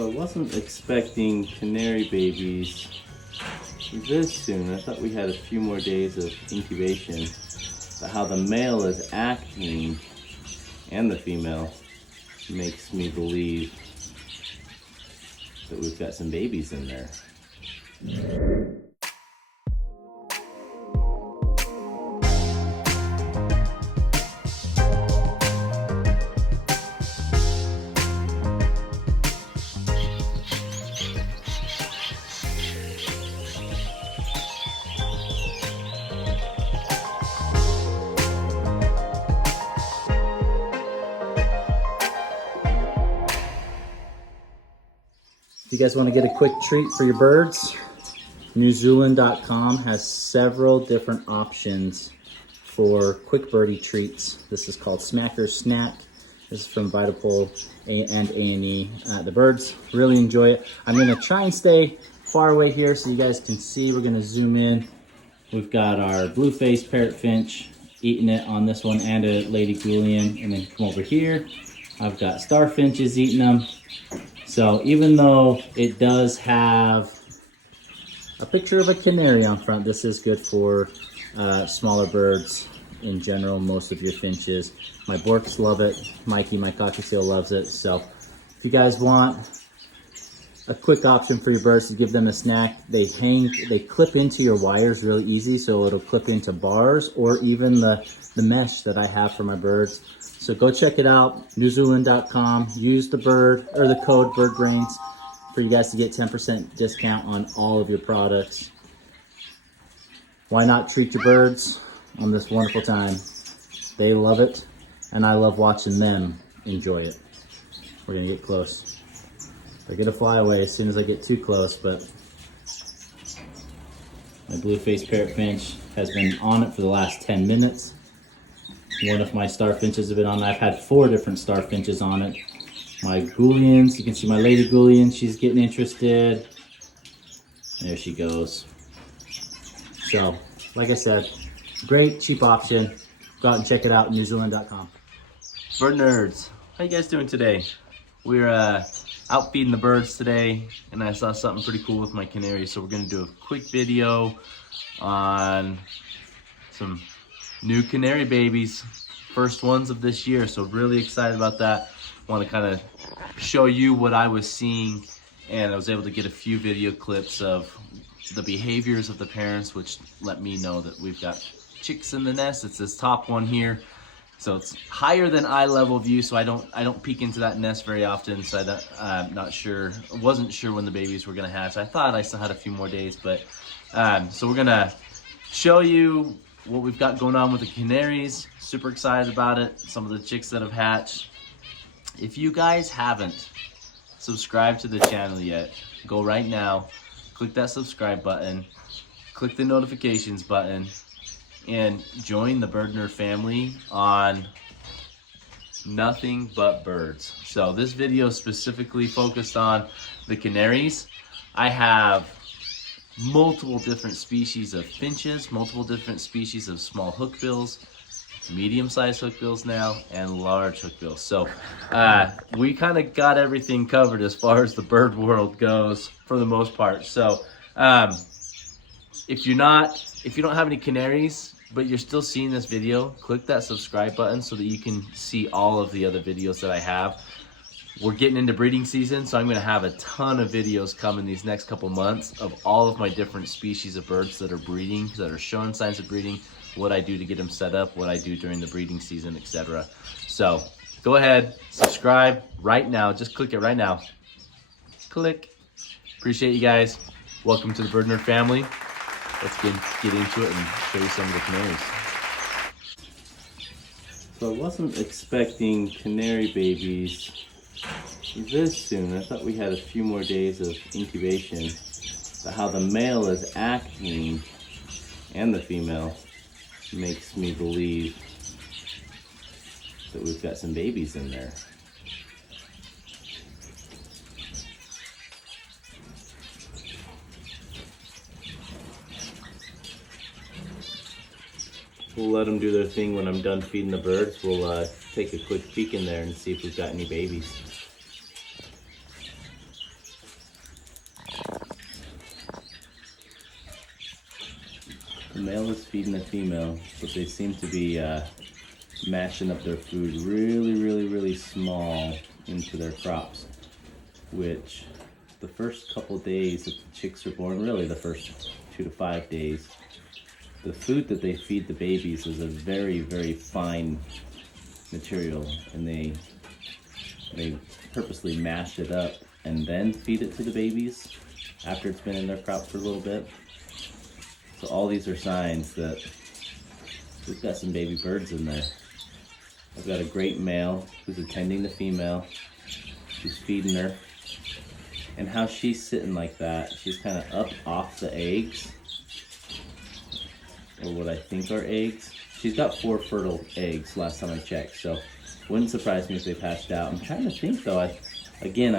So I wasn't expecting canary babies this soon. I thought we had a few more days of incubation. But how the male is acting and the female makes me believe that we've got some babies in there. If you guys want to get a quick treat for your birds, NewZealand.com has several different options for quick birdie treats. This is called Smacker's Snack. This is from Vitapole and A&E. The birds really enjoy it. I'm going to try and stay far away here so you guys can see. We're going to zoom in. We've got our blue-faced parrotfinch eating it on this one, and a lady Gouldian. And then come over here. I've got starfinches eating them. So even though it does have a picture of a canary on front, this is good for smaller birds in general, most of your finches. My Borks love it. Mikey, my cockatiel, loves it. So if you guys want a quick option for your birds to give them a snack, they clip into your wires really easy, so it'll clip into bars or even the mesh that I have for my birds. So go check it out, NewZealand.com. Use the code BirdBrains for you guys to get 10% discount on all of your products. Why not treat your birds on this wonderful time? They love it, and I love watching them enjoy it. We're gonna get close. They're gonna fly away as soon as I get too close, but my blue-faced parrotfinch has been on it for the last 10 minutes. One of my starfinches have been on it. I've had 4 different starfinches on it. My Gouldians, you can see my lady Gouldian, she's getting interested. There she goes. So, like I said, great, cheap option. Go out and check it out, NewZealand.com. Bird nerds, how you guys doing today? We're out feeding the birds today, and I saw something pretty cool with my canaries, so we're gonna do a quick video on some new canary babies, first ones of this year, so really excited about that. Want to kind of show you what I was seeing, and I was able to get a few video clips of the behaviors of the parents, which let me know that we've got chicks in the nest. It's this top one here, so it's higher than eye level view, so I don't peek into that nest very often, so I'm not sure, wasn't sure when the babies were gonna hatch. I thought I still had a few more days, but so we're gonna show you what we've got going on with the canaries. Super excited about it. Some of the chicks that have hatched. If you guys haven't subscribed to the channel yet, go right now, click that subscribe button, click the notifications button, and join the Bird Nerd family on nothing but birds. So this video is specifically focused on the canaries. I have multiple different species of finches, multiple different species of small hookbills, medium-sized hookbills now, and large hookbills. So we kind of got everything covered as far as the bird world goes for the most part. So if you don't have any canaries but you're still seeing this video, click that subscribe button so that you can see all of the other videos that I have. We're getting into breeding season, so I'm going to have a ton of videos coming these next couple months of all of my different species of birds that are breeding, that are showing signs of breeding, what I do to get them set up, what I do during the breeding season, etc. So go ahead, subscribe right now. Just click it right now. Click. Appreciate you guys. Welcome to the Bird Nerd family. Let's get into it and show you some of the canaries. So I wasn't expecting canary babies this soon. I thought we had a few more days of incubation. But how the male is acting and the female makes me believe that we've got some babies in there. We'll let them do their thing. When I'm done feeding the birds, we'll take a quick peek in there and see if we've got any babies. The male is feeding the female, but they seem to be mashing up their food really small into their crops, which the first couple days that the chicks are born, really the first 2 to 5 days, the food that they feed the babies is a very fine material, and they purposely mash it up and then feed it to the babies after it's been in their crop for a little bit. So all these are signs that we've got some baby birds in there. I've got a great male who's attending the female, who's feeding her, and how she's sitting like that, she's kind of up off the eggs, or what I think are eggs. She's got 4 fertile eggs last time I checked, so wouldn't surprise me if they hatched out. I'm trying to think though, I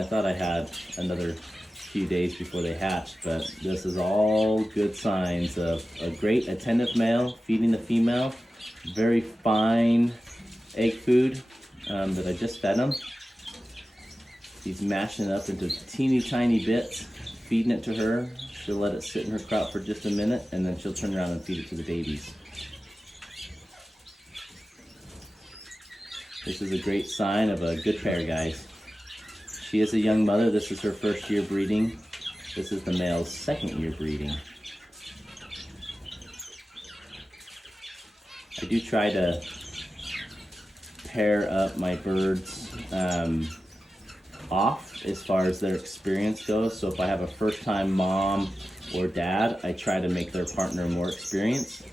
thought I had another few days before they hatched, but this is all good signs of a great attentive male feeding the female, very fine egg food that I just fed him. He's mashing it up into teeny tiny bits, feeding it to her. She'll let it sit in her crop for just a minute, and then she'll turn around and feed it to the babies. This is a great sign of a good pair, guys. She is a young mother. This is her first year breeding. This is the male's second year breeding. I do try to pair up my birds off as far as their experience goes. So if I have a first-time mom or dad, I try to make their partner more experienced.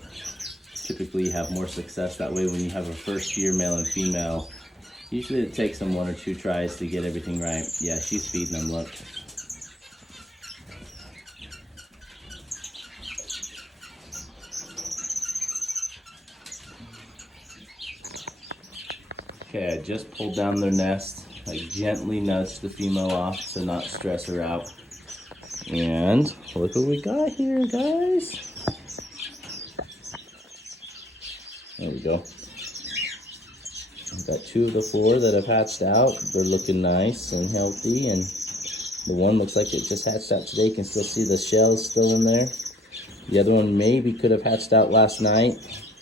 Typically you have more success that way when you have a first-year male and female. Usually it takes them 1 or 2 tries to get everything right. Yeah, she's feeding them, look. Okay, I just pulled down their nest. I gently nudged the female off to not stress her out. And look what we got here, guys. There we go. I've got 2 of the 4 that have hatched out. They're looking nice and healthy, and the one looks like it just hatched out today. You can still see the shells still in there. The other one maybe could have hatched out last night.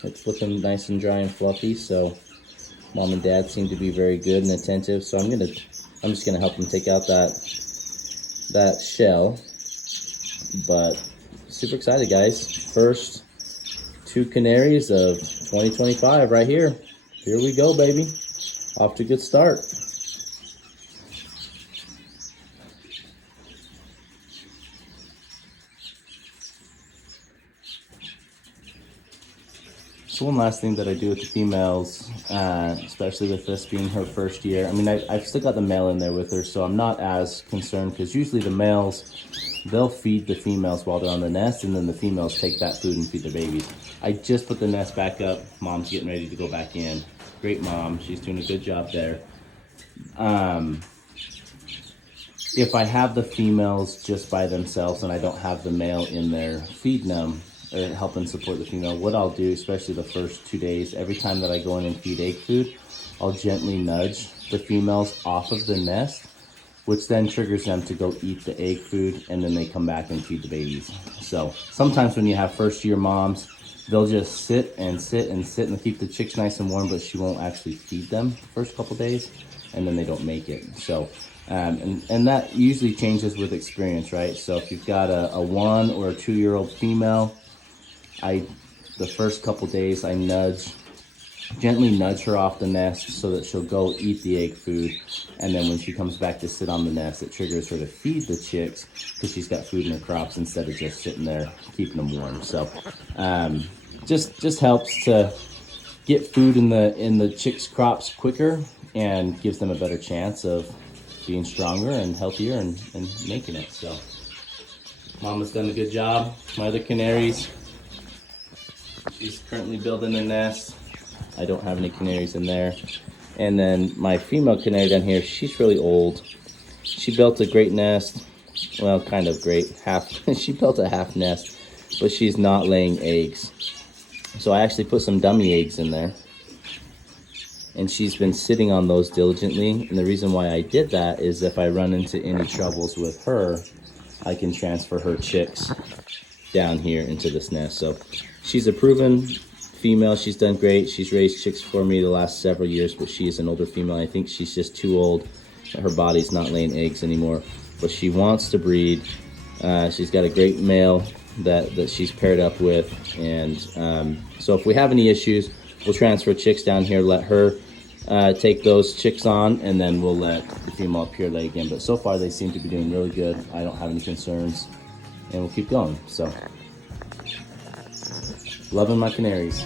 It's looking nice and dry and fluffy, so mom and dad seem to be very good and attentive. So I'm just gonna help them take out that shell. But super excited, guys. First 2 canaries of 2025 right here. Here we go, baby. Off to a good start. So one last thing that I do with the females, especially with this being her first year, I mean, I've still got the male in there with her, so I'm not as concerned, because usually the males, they'll feed the females while they're on the nest, and then the females take that food and feed the babies. I just put the nest back up. Mom's getting ready to go back in. Great mom. She's doing a good job there. If I have the females just by themselves and I don't have the male in there feeding them or helping support the female, what I'll do, especially the first 2 days, every time that I go in and feed egg food, I'll gently nudge the females off of the nest, which then triggers them to go eat the egg food, and then they come back and feed the babies. So sometimes when you have first year moms, they'll just sit and keep the chicks nice and warm, but she won't actually feed them the first couple days, and then they don't make it. So, and that usually changes with experience, right? So if you've got a 1 or a 2-year-old female, the first couple days I gently nudge her off the nest so that she'll go eat the egg food, and then when she comes back to sit on the nest, it triggers her to feed the chicks because she's got food in her crops instead of just sitting there keeping them warm. So just helps to get food in the chicks' crops quicker and gives them a better chance of being stronger and healthier and making it. So Mama's done a good job. My other canaries, she's currently building a nest. I don't have any canaries in there. And then my female canary down here, she's really old. She built a great nest. Well, kind of great. She built a half nest, but she's not laying eggs. So I actually put some dummy eggs in there. And she's been sitting on those diligently. And the reason why I did that is if I run into any troubles with her, I can transfer her chicks down here into this nest. So she's a proven female. She's done great. She's raised chicks for me the last several years, but she is an older female. I think she's just too old. Her body's not laying eggs anymore, but she wants to breed. She's got a great male that she's paired up with, and so if we have any issues, we'll transfer chicks down here, let her take those chicks on, and then we'll let the female up here lay again. But so far they seem to be doing really good. I don't have any concerns, and we'll keep going. So loving my canaries.